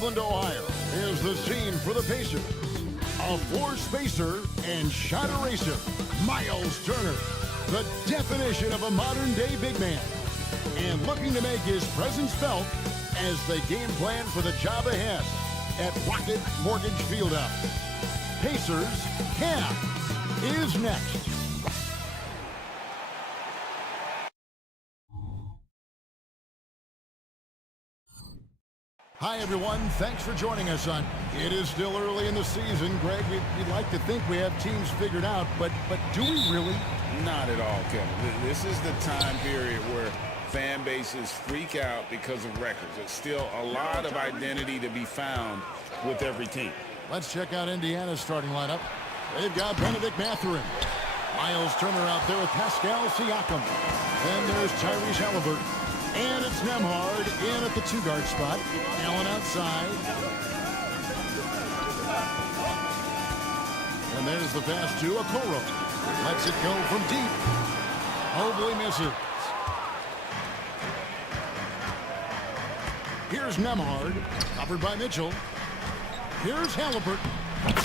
Cleveland, Ohio, is the scene for the Pacers. A floor spacer and shot eraser, Miles Turner, the definition of a modern-day big man, and looking to make his presence felt as they game plan for the job ahead at Rocket Mortgage Fieldhouse. Pacers Cavs is next. Hi, everyone. Thanks for joining us on. It is still early in the season, Greg. We'd like to think we have teams figured out, but do we really? Not at all, Kevin. This is the time period where fan bases freak out because of records. There's still a lot of identity to be found with every team. Let's check out Indiana's starting lineup. They've got Benedict Mathurin. Miles Turner out there with Pascal Siakam. Then there's Tyrese Halliburton. And it's Nembhard in at the two-guard spot. Allen outside. And there's the pass to Okoro. Lets it go from deep. Mobley misses. Here's Nembhard, covered by Mitchell. Here's Halliburton.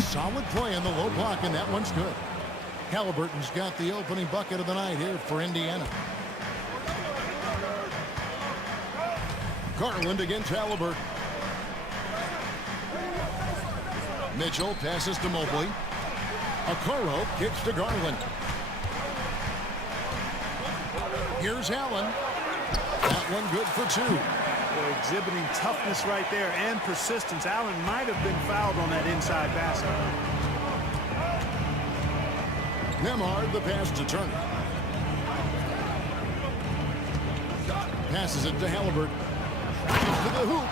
Solid play in the low block, and that one's good. Halliburton's got the opening bucket of the night here for Indiana. Garland against Halliburton. Mitchell passes to Mobley. Okoro kicks to Garland. Here's Allen. That one good for two. They're exhibiting toughness right there and persistence. Allen might have been fouled on that inside basket. Nembhard the pass to Turner. Passes it to Halliburton. To the hoop.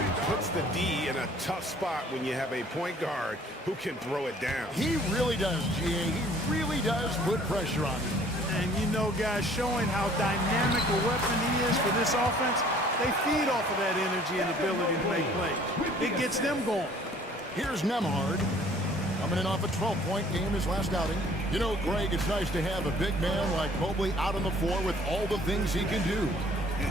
He puts the D in a tough spot when you have a point guard who can throw it down. He really does, GA. He really does put pressure on him. And you know, guys, showing how dynamic a weapon he is for this offense, they feed off of that energy and ability to make plays. It gets them going. Here's Nembhard. Coming in off a 12-point game his last outing. You know, Greg, it's nice to have a big man like Mobley out on the floor with all the things he can do.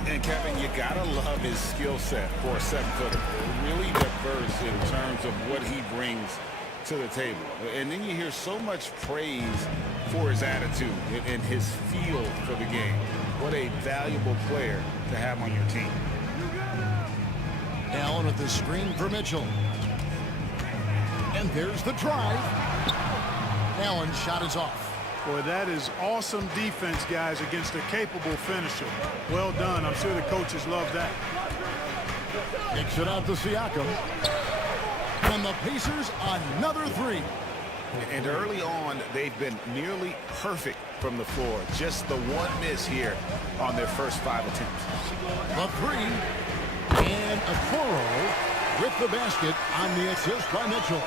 And Kevin, you gotta love his skill set for a 7-footer. Really diverse in terms of what he brings to the table. And then you hear so much praise for his attitude and his feel for the game. What a valuable player to have on your team. Allen with the screen for Mitchell. And there's the drive. Allen's shot is off. Boy, that is awesome defense, guys, against a capable finisher. Well done. I'm sure the coaches love that. Kicks it out to Siakam. And the Pacers another three. And early on, they've been nearly perfect from the floor. Just the one miss here on their first 5 attempts. The three. And Okoro with the basket on the assist by Mitchell.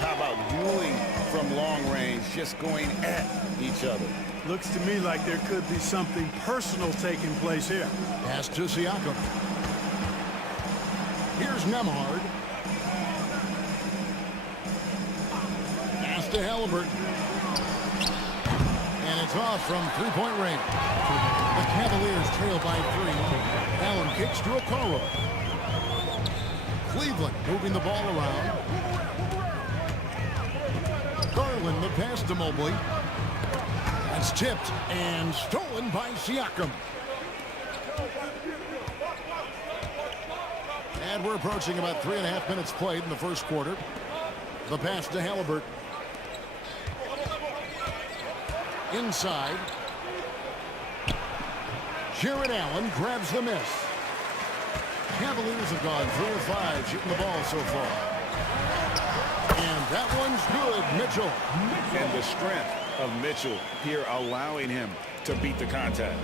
How about dueling from long range, just going at each other? Looks to me like there could be something personal taking place here. Pass to Siakam. Here's Nembhard. Pass to Halliburton. And it's off from three-point range. The Cavaliers trail by 3. Allen kicks to Okoro. Cleveland moving the ball around. Garland the pass to Mobley. That's tipped and stolen by Siakam. And we're approaching about 3.5 minutes played in the first quarter. The pass to Halliburton. Inside. Jared Allen grabs the miss. Cavaliers have gone 3 of 5 shooting the ball so far. And that one's good, Mitchell. And the strength of Mitchell here allowing him to beat the contact.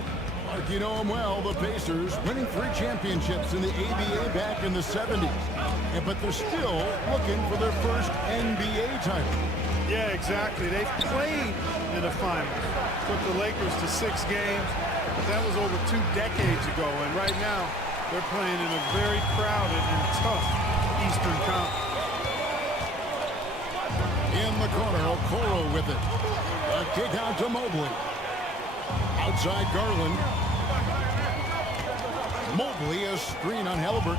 Mark, you know him well, the Pacers winning 3 championships in the ABA back in the 70s. But they're still looking for their first NBA title. Yeah, exactly. They've played in the finals. Took the Lakers to 6 games. But that was over 2 decades ago. And right now, they're playing in a very crowded and tough Eastern Conference. In the corner, Okoro with it. A kick out to Mobley. Outside Garland. Mobley, a screen on Halliburton.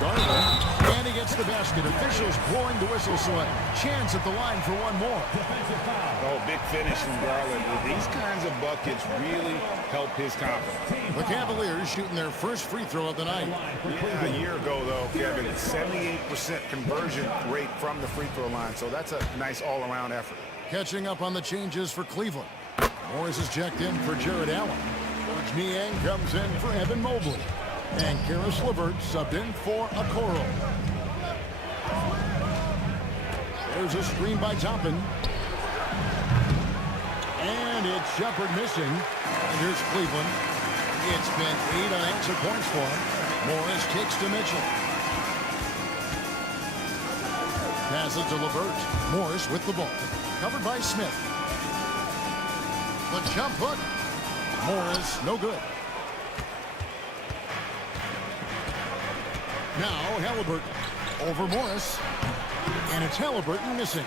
Garland, and he gets the basket. Officials blowing the whistle, so a chance at the line for one more. Oh, big finish from Garland. These kinds of buckets really help his confidence. The Cavaliers shooting their first free throw of the night. Yeah, a year ago, though, Kevin, 78% conversion rate from the free throw line, so that's a nice all-around effort. Catching up on the changes for Cleveland. Morris is checked in for Jared Allen. George Niang comes in for Evan Mobley. And Karis LeVert subbed in for Okoro. There's a screen by Toppin. And it's Shepard missing. And here's Cleveland. It's been 8 unanswered points for him. Morris kicks to Mitchell. Passes to LeVert. Morris with the ball. Covered by Smith. The jump hook. Morris, no good. Now Halliburton over Morris. And it's Halliburton missing.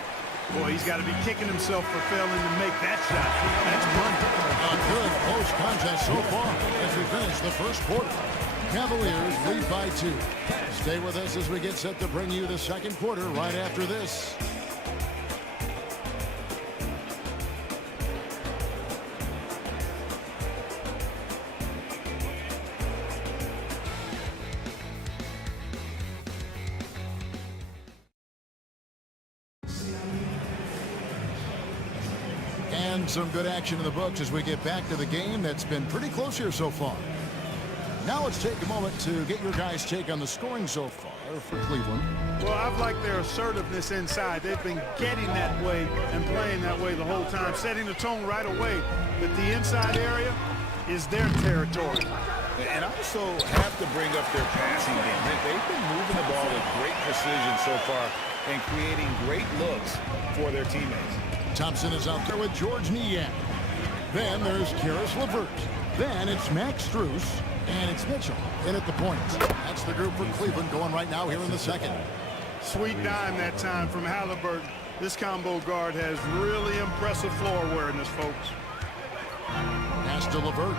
Boy, he's got to be kicking himself for failing to make that shot. That's money. A good close contest so far as we finish the first quarter. Cavaliers lead by 2. Stay with us as we get set to bring you the second quarter right after this. And some good action in the books as we get back to the game that's been pretty close here so far. Now let's take a moment to get your guys' take on the scoring so far for Cleveland. Well, I've liked their assertiveness inside. They've been getting that way and playing that way the whole time, setting the tone right away. But the inside area is their territory. And also have to bring up their passing game. They've been moving the ball with great precision so far and creating great looks for their teammates. Thompson is out there with George Niang. Then there's Karis LeVert. Then it's Max Strus. And it's Mitchell in at the point. That's the group for Cleveland going right now here in the second. Sweet dime that time from Halliburton. This combo guard has really impressive floor awareness, folks. Pass to LeVert.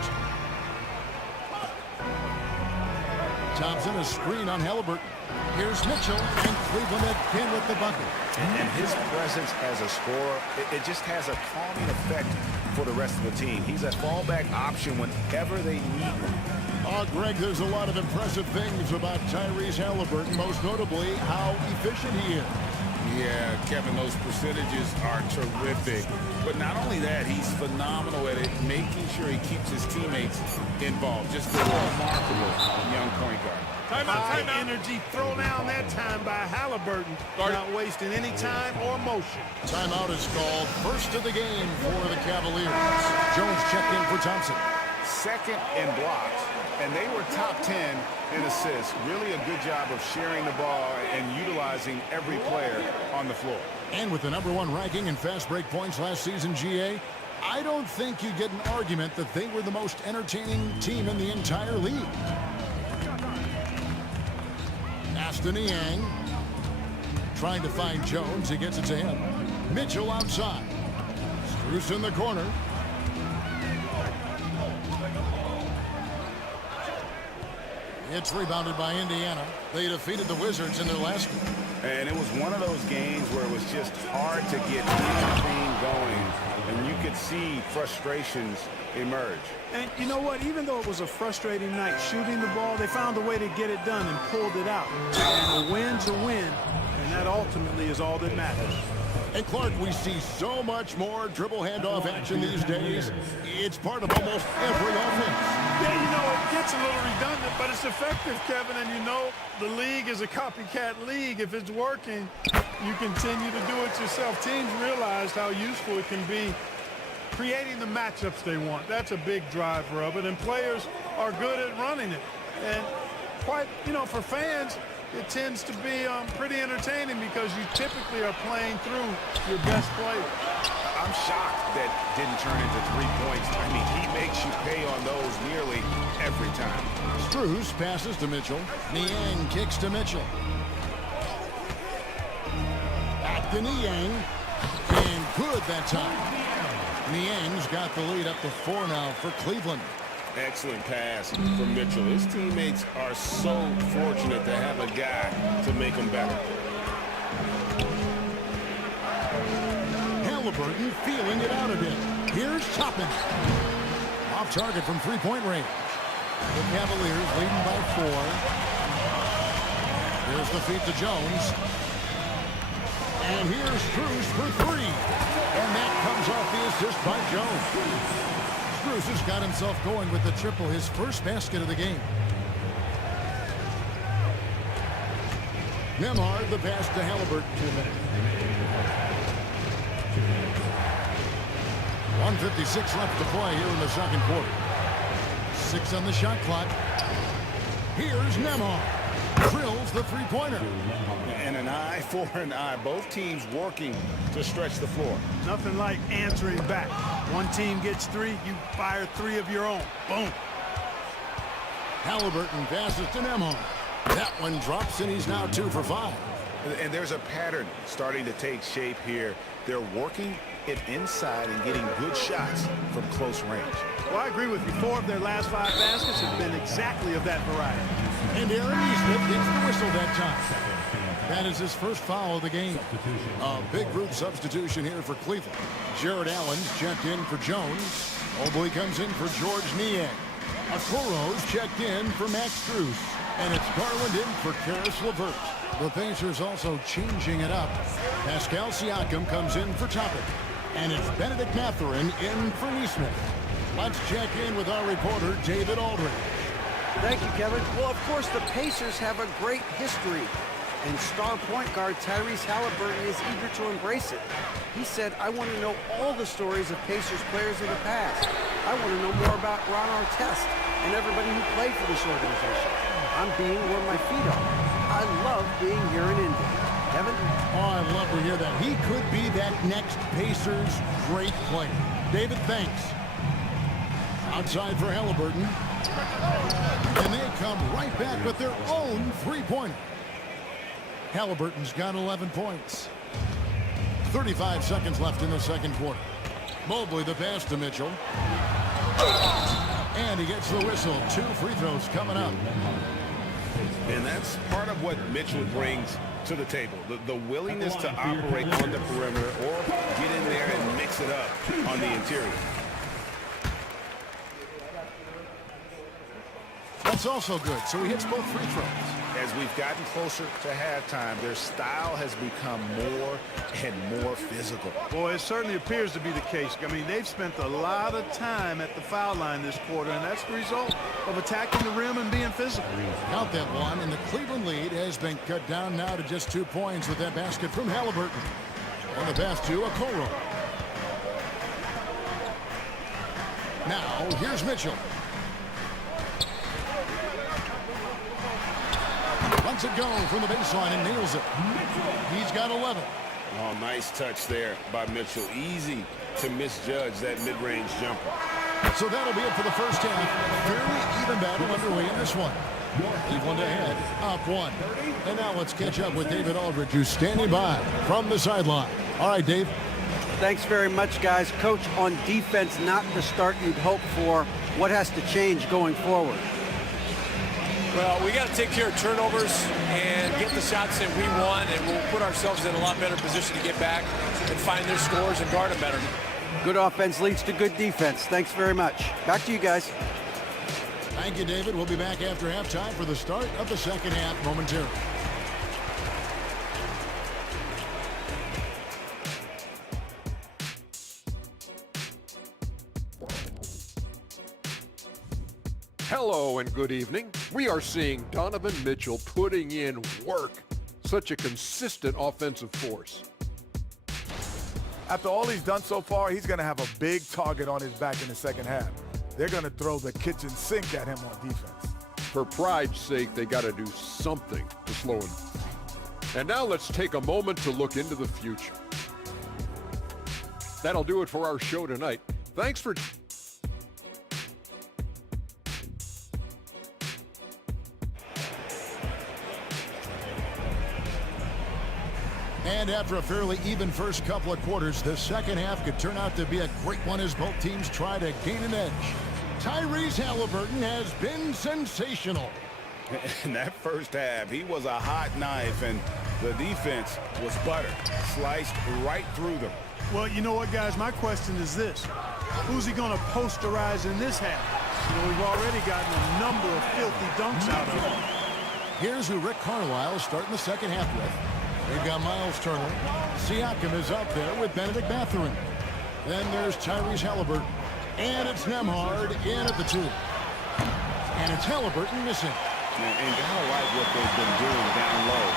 Thompson, a screen on Halliburton. Here's Mitchell, and Cleveland again with the bucket. And his presence as a scorer, it just has a calming effect for the rest of the team. He's a fallback option whenever they need one. Oh, Greg, there's a lot of impressive things about Tyrese Halliburton, most notably how efficient he is. Yeah, Kevin, those percentages are terrific. But not only that, he's phenomenal at it, making sure he keeps his teammates involved. Just a remarkable young point guard. High energy throw down that time by Halliburton. Not wasting any time or motion. Timeout is called. First of the game for the Cavaliers. Jones checked in for Thompson. Second in blocks, and they were top 10 in assists. Really a good job of sharing the ball and utilizing every player on the floor. And with the #1 ranking in fast break points last season, GA, I don't think you get an argument that they were the most entertaining team in the entire league. Aston Niang trying to find Jones. He gets it to him. Mitchell outside. Strus in the corner. It's rebounded by Indiana. They defeated the Wizards in their last game. And it was one of those games where it was just hard to get anything going. And you could see frustrations emerge. And you know what? Even though it was a frustrating night shooting the ball, they found a way to get it done and pulled it out. And a win's a win, and that ultimately is all that matters. And Clark, we see so much more dribble handoff action these days. It's part of almost every offense. Yeah, you know, it gets a little redundant, but it's effective, Kevin. And you know, the league is a copycat league. If it's working, you continue to do it yourself. Teams realized how useful it can be creating the matchups they want. That's a big driver of it, and players are good at running it. And quite, you know, for fans, it tends to be pretty entertaining because you typically are playing through your best players. I'm shocked that didn't turn into 3 points. I mean, he makes you pay on those nearly every time. Strus passes to Mitchell. Niang kicks to Mitchell. Back to Niang. And good that time. Niang's got the lead up to 4 now for Cleveland. Excellent pass from Mitchell. His teammates are so fortunate to have a guy to make them better. Halliburton feeling it out a bit. Here's Toppin. Off target from three-point range. The Cavaliers leading by 4. Here's the feed to Jones. And here's Strus for 3. And that comes off the assist by Jones. Strus has got himself going with the triple, his first basket of the game. Nembhard the pass to Halliburton. 2 minutes. 1:56 left to play here in the second quarter. 6 on the shot clock. Here's Nembhard. Drills the three-pointer. And an eye for an eye. Both teams working to stretch the floor. Nothing like answering back. One team gets 3, you fire 3 of your own. Boom. Halliburton passes to Nembhard. That one drops, and he's now 2 for 5. And there's a pattern starting to take shape here. They're working it inside and getting good shots from close range. Well, I agree with you. 4 of their last 5 baskets have been exactly of that variety. And Aaron Easlip gets the whistle that time. That is his first foul of the game. A big group substitution here for Cleveland. Jared Allen's checked in for Jones. Mobley comes in for George Niang. Okoro's checked in for Max Strus. And it's Garland in for Karis LeVert. The Pacers also changing it up. Pascal Siakam comes in for Toppin. And it's Benedict Mathurin in for Neesmith. Let's check in with our reporter, David Aldridge. Thank you, Kevin. Well, of course, the Pacers have a great history, and star point guard Tyrese Halliburton is eager to embrace it. He said, I want to know all the stories of Pacers players in the past. I want to know more about Ron Artest and everybody who played for this organization. I'm being where my feet are. I love being here in Indy. Kevin? Oh, I'd love to hear that. He could be that next Pacers great player. David, thanks. Outside for Halliburton. And they come right back with their own three-pointer. Halliburton's got 11 points. 35 seconds left in the second quarter. Mobley the pass to Mitchell. And he gets the whistle. 2 free throws coming up. And that's part of what Mitchell brings to the table. The willingness to operate on the perimeter or get in there and mix it up on the interior. That's also good. So he hits both free throws. As we've gotten closer to halftime, their style has become more and more physical. Boy, it certainly appears to be the case. I mean, they've spent a lot of time at the foul line this quarter, and that's the result of attacking the rim and being physical. Count that one, and the Cleveland lead has been cut down now to just 2 points with that basket from Halliburton. On the pass to Okoro. Now, here's Mitchell. Lets it go from the baseline and nails it. He's got 11. Oh, nice touch there by Mitchell. Easy to misjudge that mid-range jumper. So that'll be it for the first half. Fairly even battle underway in this one. Cleveland ahead, up 1. And now let's catch up with David Aldridge, who's standing by from the sideline. All right, Dave. Thanks very much, guys. Coach, on defense, not the start you'd hope for. What has to change going forward? Well, we got to take care of turnovers and get the shots that we want, and we'll put ourselves in a lot better position to get back and find their scores and guard them better. Good offense leads to good defense. Thanks very much. Back to you guys. Thank you, David. We'll be back after halftime for the start of the second half momentarily. Hello and good evening. We are seeing Donovan Mitchell putting in work. Such a consistent offensive force. After all he's done so far, he's going to have a big target on his back in the second half. They're going to throw the kitchen sink at him on defense. For pride's sake, they got to do something to slow him. And now let's take a moment to look into the future. That'll do it for our show tonight. Thanks for... And after a fairly even first couple of quarters, the second half could turn out to be a great one as both teams try to gain an edge. Tyrese Halliburton has been sensational. In that first half, he was a hot knife, and the defense was butter, sliced right through them. Well, you know what, guys? My question is this. Who's he going to posterize in this half? You know, we've already gotten a number of filthy dunks out of him. Here's who Rick Carlisle is starting the second half with. We've got Miles Turner. Siakam is out there with Benedict Mathurin. Then there's Tyrese Halliburton. And it's Nembhard in at the 2. And it's Halliburton missing. And gotta like what they've been doing down low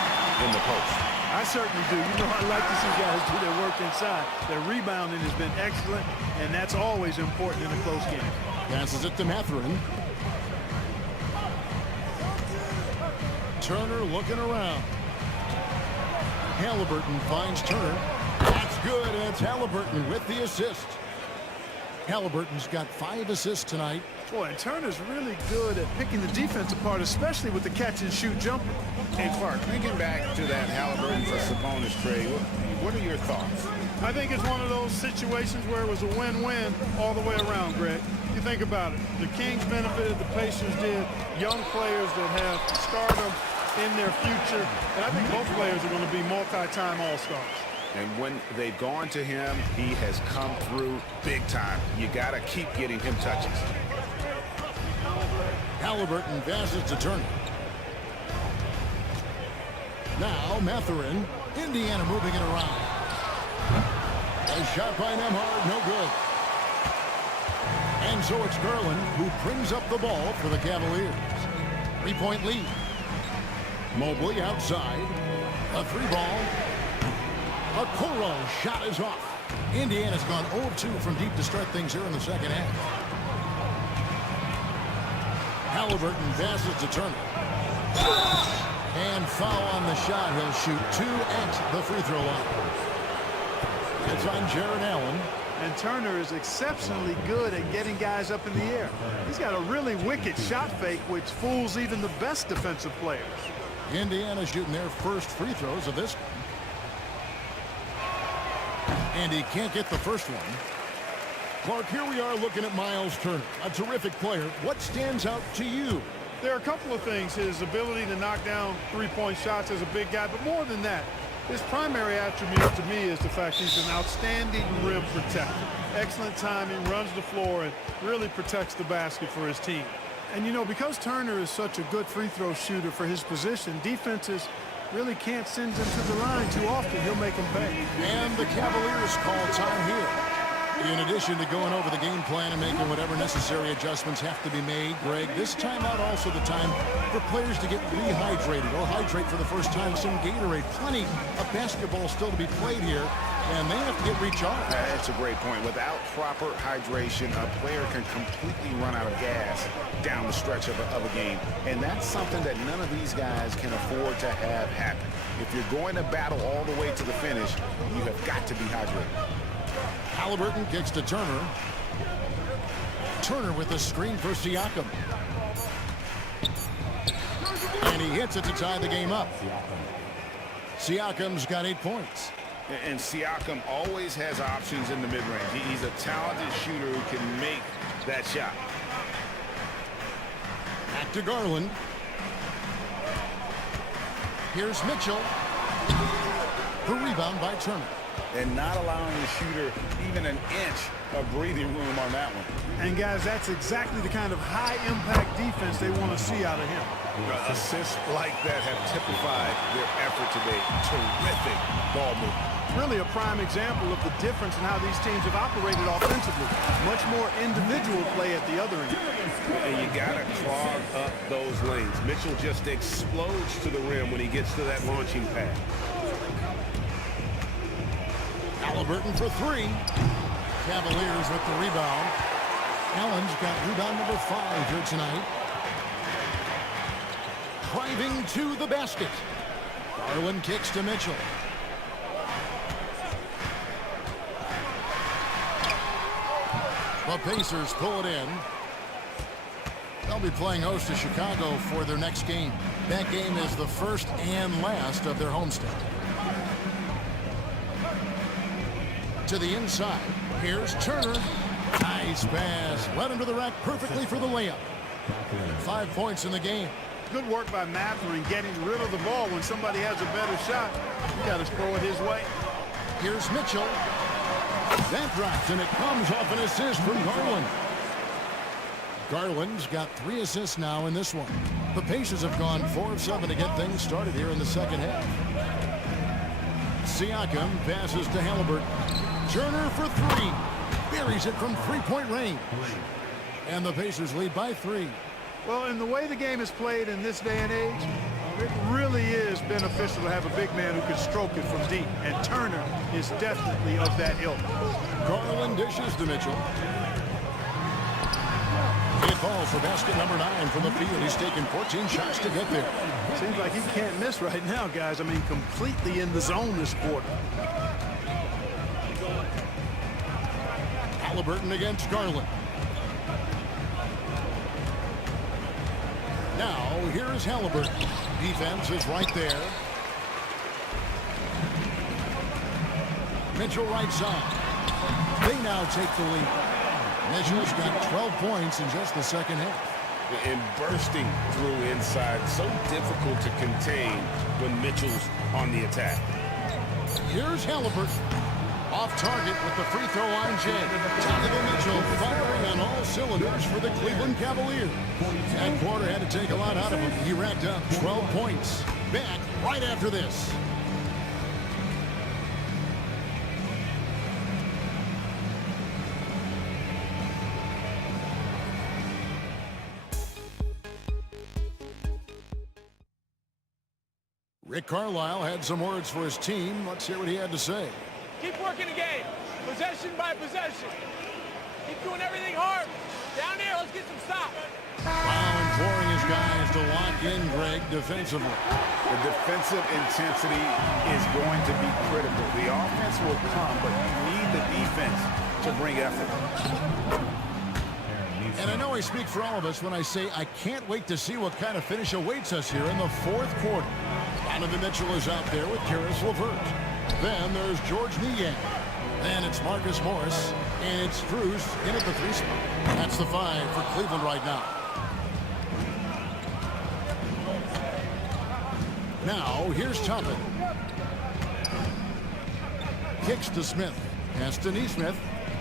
in the post. I certainly do. You know, I like to see guys do their work inside. Their rebounding has been excellent, and that's always important in a close game. Passes it to Mathurin. Turner looking around. Halliburton finds Turner. That's good, and it's Halliburton with the assist. Halliburton's got 5 assists tonight. Boy, and Turner's really good at picking the defense apart, especially with the catch-and-shoot jumper. Hey, Clark, thinking back to that Halliburton for Sabonis trade, what are your thoughts? I think it's one of those situations where it was a win-win all the way around, Greg. You think about it. The Kings benefited, the Pacers did. Young players that have stardom in their future. And I think both players are going to be multi-time All-Stars. And when they've gone to him, he has come through big time. You got to keep getting him touches. Halliburton passes to Turner. Now Mathurin. Indiana moving it around. A shot by Nembhard, no good. And so it's Garland who brings up the ball for the Cavaliers. 3-point lead. Mobley outside. A 3-ball. A Okoro shot is off. Indiana's gone 0-2 from deep to start things here in the second half. Halliburton passes to Turner. And foul on the shot. He'll shoot 2 at the free throw line. It's on Jared Allen. And Turner is exceptionally good at getting guys up in the air. He's got a really wicked shot fake, which fools even the best defensive players. Indiana shooting their first free throws of this one. And he can't get the first one. Clark, here we are looking at Miles Turner, a terrific player. What stands out to you? There are a couple of things. His ability to knock down three-point shots as a big guy, but more than that, his primary attribute to me is the fact he's an outstanding rim protector. Excellent timing, runs the floor, and really protects the basket for his team. And, you know, because Turner is such a good free throw shooter for his position, defenses really can't send him to the line too often. He'll make them pay. And the Cavaliers call time here. In addition to going over the game plan and making whatever necessary adjustments have to be made, Greg, this timeout also the time for players to get rehydrated or hydrate for the first time with some Gatorade. Plenty of basketball still to be played here, and they have to get recharged. That's a great point. Without proper hydration, a player can completely run out of gas down the stretch of a game. And that's something that none of these guys can afford to have happen. If you're going to battle all the way to the finish, you have got to be hydrated. Halliburton kicks to Turner. Turner with a screen for Siakam. And he hits it to tie the game up. Siakam's got 8 points. And Siakam always has options in the mid-range. He's a talented shooter who can make that shot. Back to Garland. Here's Mitchell. The rebound by Turner. And not allowing the shooter even an inch of breathing room on that one. And, guys, that's exactly the kind of high-impact defense they want to see out of him. Assists like that have typified their effort today. Terrific ball movement. Really a prime example of the difference in how these teams have operated offensively. Much more individual play at the other end. And you got to clog up those lanes. Mitchell just explodes to the rim when he gets to that launching pad. Halliburton for 3. Cavaliers with the rebound. Allen's got rebound number 5 here tonight. Driving to the basket. Garland kicks to Mitchell. The Pacers pull it in. They'll be playing host to Chicago for their next game. That game is the first and last of their homestand. To the inside. Here's Turner. Ties Nice pass. Led him to the rack perfectly for the layup. 5 points in the game. Good work by Mathurin getting rid of the ball when somebody has a better shot. You got to throw it his way. Here's Mitchell. That drops, and it comes off an assist from Garland. Garland's got 3 assists now in this one. The Pacers have gone 4 of 7 to get things started here in the second half. Siakam passes to Halliburton. Turner for 3. Buries it from three-point range. And the Pacers lead by 3. Well, in the way the game is played in this day and age, it really is beneficial to have a big man who can stroke it from deep. And Turner is definitely of that ilk. Garland dishes to Mitchell. It falls for basket number 9 from the field. He's taken 14 shots to get there. Seems like he can't miss right now, guys. I mean, completely in the zone this quarter. Halliburton against Garland. Now, here is Halliburton. Defense is right there. Mitchell right side. They now take the lead. Mitchell's got 12 points in just the second half. And bursting through inside, so difficult to contain when Mitchell's on the attack. Here's Halliburton. Off target with the free throw line jam. Donovan Mitchell firing on all cylinders for the Cleveland Cavaliers. That quarter had to take a lot out of him. He racked up 12 points. Back right after this. Rick Carlisle had some words for his team. Let's hear what he had to say. Keep working the game, possession by possession. Keep doing everything hard. Down here, let's get some stops. Wow, imploring his guys to lock in, Greg, defensively. The defensive intensity is going to be critical. The offense will come, but you need the defense to bring effort. And I know I speak for all of us when I say I can't wait to see what kind of finish awaits us here in the fourth quarter. Donovan Mitchell is out there with Karis LeVert. Then there's George Niang. Then it's Marcus Morris. And it's Strus in at the 3 spot. That's the 5 for Cleveland right now. Now, here's Toppin. Kicks to Smith. Pass to Nesmith.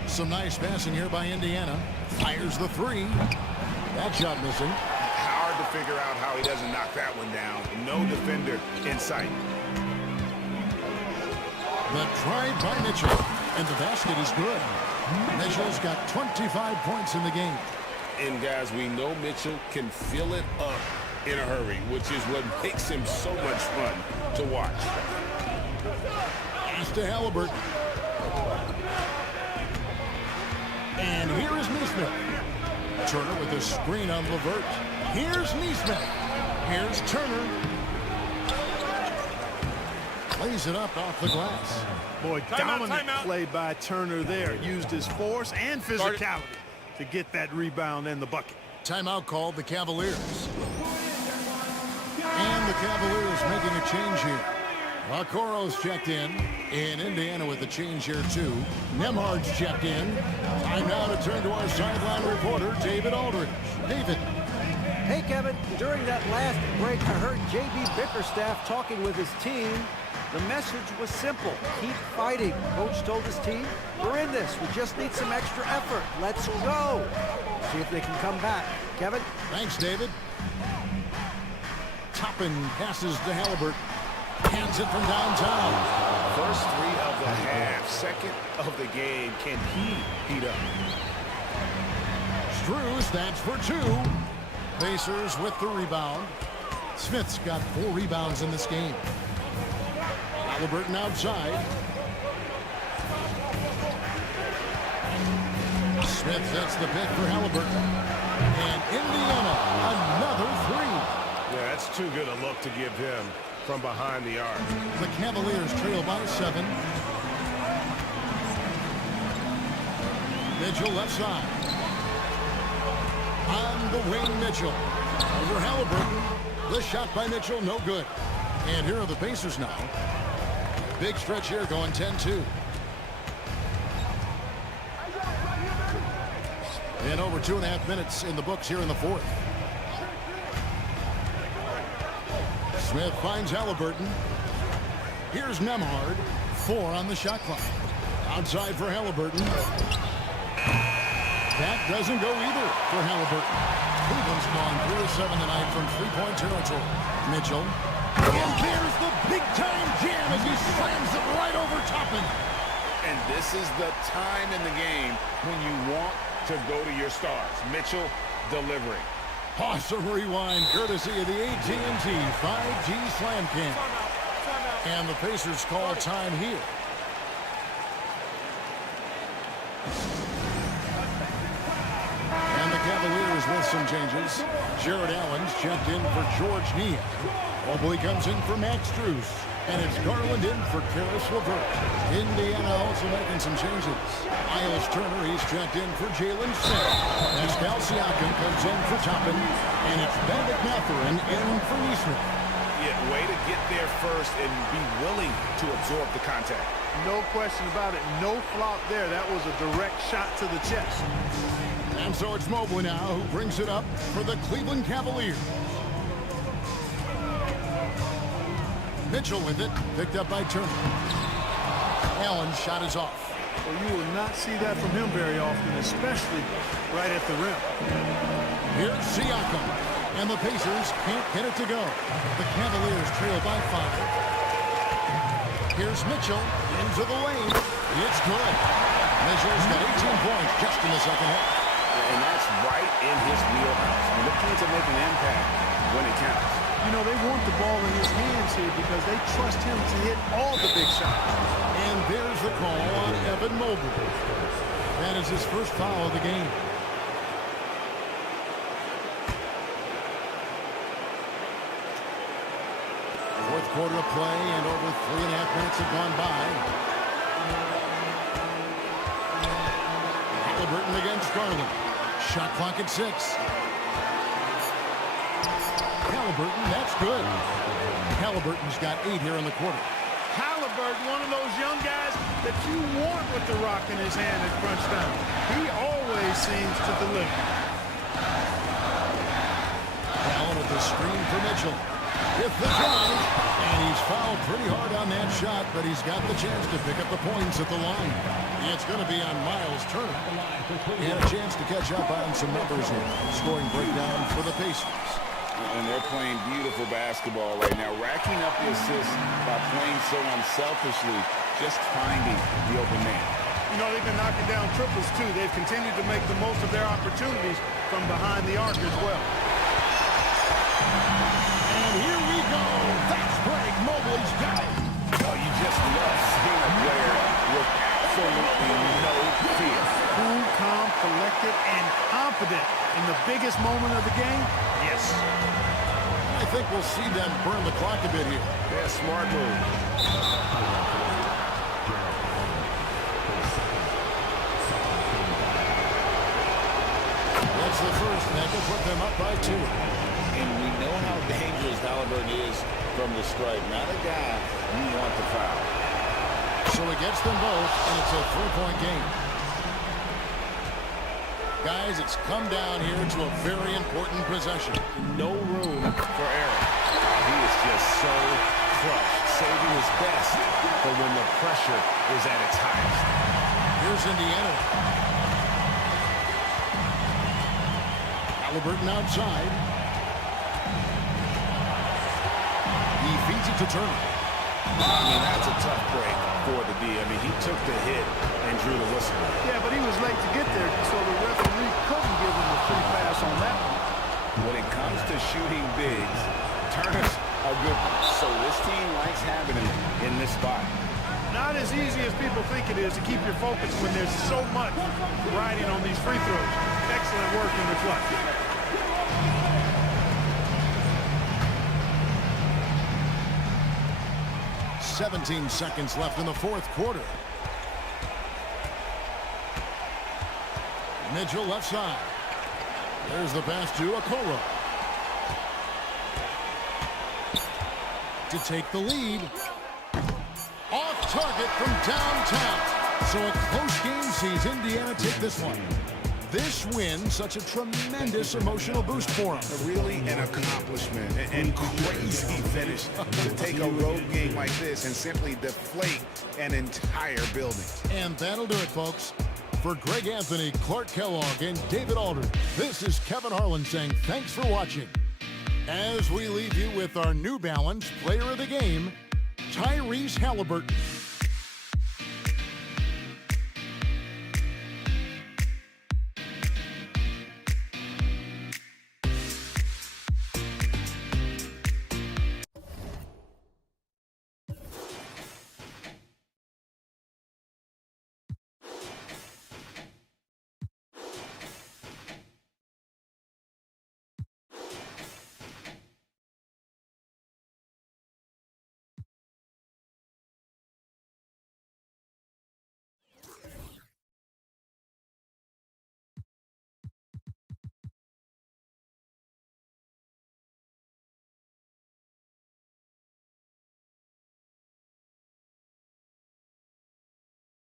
Some nice passing here by Indiana. Fires the 3. That shot missing. Hard to figure out how he doesn't knock that one down. No defender in sight. The try by Mitchell. And the basket is good. Mitchell's got 25 points in the game. And guys, we know Mitchell can fill it up in a hurry, which is what makes him so much fun to watch. Pass to Halliburton. And here is Nesmith. Turner with a screen on LeVert. Here's Nesmith. Here's Turner. Lays it up off the glass. Boy, dominant play by Turner there. Used his force and physicality to get that rebound and the bucket. Timeout called the Cavaliers. And the Cavaliers making a change here. Okoro's checked in Indiana with a change here too. Nemhard's checked in. Time now to turn to our sideline reporter, David Aldridge. David. Hey, Kevin. During that last break, I heard J.B. Bickerstaff talking with his team. The message was simple. Keep fighting. Coach told his team, we're in this. We just need some extra effort. Let's go. See if they can come back. Kevin? Thanks, David. Toppin passes to Halliburton. Hands it from downtown. First 3 of the half. Second of the game. Can he heat up? Strus, that's for 2. Pacers with the rebound. Smith's got 4 rebounds in this game. Halliburton outside. Smith sets the pick for Halliburton. And Indiana, another 3. Yeah, that's too good a look to give him from behind the arc. The Cavaliers trail by 7. Mitchell left side. On the wing, Mitchell. Over Halliburton. The shot by Mitchell, no good. And here are the Pacers now. Big stretch here going 10-2. And over 2.5 minutes in the books here in the fourth. Smith finds Halliburton. Here's Nembhard. 4 on the shot clock. Outside for Halliburton. That doesn't go either for Halliburton. Cleveland's gone 3 of 7 tonight from three-point territory. Mitchell. And there's the big-time jam as he slams it right over Toppin. And this is the time in the game when you want to go to your stars. Mitchell delivering. Awesome rewind courtesy of the AT&T 5G Slam Cam. And the Pacers call time here. And the Cavaliers with some changes. Jared Allen's checked in for George Niang. Mobley comes in for Max Strus. And it's Garland in for Karis LeVert. Indiana also making some changes. Miles Turner, he's checked in for Jalen Smith. Pascal Siakam comes in for Toppin. And it's Bennedict Mathurin in for Neesmith. Yeah, way to get there first and be willing to absorb the contact. No question about it. No flop there. That was a direct shot to the chest. And so it's Mobley now who brings it up for the Cleveland Cavaliers. Mitchell with it, picked up by Turner. Allen's shot is off. Well, you will not see that from him very often, especially right at the rim. Here's Siakam, and the Pacers can't get it to go. The Cavaliers trail by 5. Here's Mitchell into the lane. It's good. Mitchell's got 18 points just in the second half. And that's right in his wheelhouse. Looking to make an impact when it counts. You know, they want the ball in his hands here because they trust him to hit all the big shots. And there's the call on Evan Mobley. That is his first foul of the game. Fourth quarter of play, and over 3.5 minutes have gone by. Halliburton against Garland. Shot clock at 6. Halliburton, that's good. Halliburton's got 8 here in the quarter. Halliburton, one of those young guys that you want with the rock in his hand at crunch time. He always seems to deliver. Allen with the screen for Mitchell. With the drive, and he's fouled pretty hard on that shot, but he's got the chance to pick up the points at the line. It's going to be on Miles Turner. He had a chance to catch up on some numbers here. Scoring breakdown for the Pacers. And they're playing beautiful basketball right now, racking up the assists by playing so unselfishly, just finding the open man. You know, they've been knocking down triples, too. They've continued to make the most of their opportunities from behind the arc as well. And here we go. Fast break. Mobley's got it. Oh, you just love seeing a player with absolutely no fear. Cool, calm, collected, and confident in the biggest moment of the game. Yes. I think we'll see them burn the clock a bit here. Yeah, smart move. That's the first. That will put them up by 2. And we know how dangerous Halliburton is from the stripe. Not a guy you want to foul. So he gets them both, and it's a 3-point game. Guys, it's come down here to a very important possession. No room for error. He is just so crushed, saving his best for when the pressure is at its highest. Here's Indiana. Halliburton outside. He feeds it to Turner. I mean, that's a tough break for the D. I mean, he took the hit and drew the whistle. Yeah, but he was late to get there, so the referee couldn't give him a free pass on that one. When it comes to shooting bigs, Turner's a good one. So this team likes having him in this spot. Not as easy as people think it is to keep your focus when there's so much riding on these free throws. Excellent work in the clutch. .17 seconds left in the fourth quarter. Mitchell left side. There's the pass to Okoro. To take the lead. Off target from downtown. So a close game sees Indiana take this one. this win such a tremendous emotional boost for him. Really an accomplishment and crazy finish to take a road game like this and simply deflate an entire building. And that'll do it, folks. For Greg Anthony, Clark Kellogg, and David Aldridge, this is Kevin Harlan saying thanks for watching. As we leave you with our New Balance Player of the Game, Tyrese Halliburton.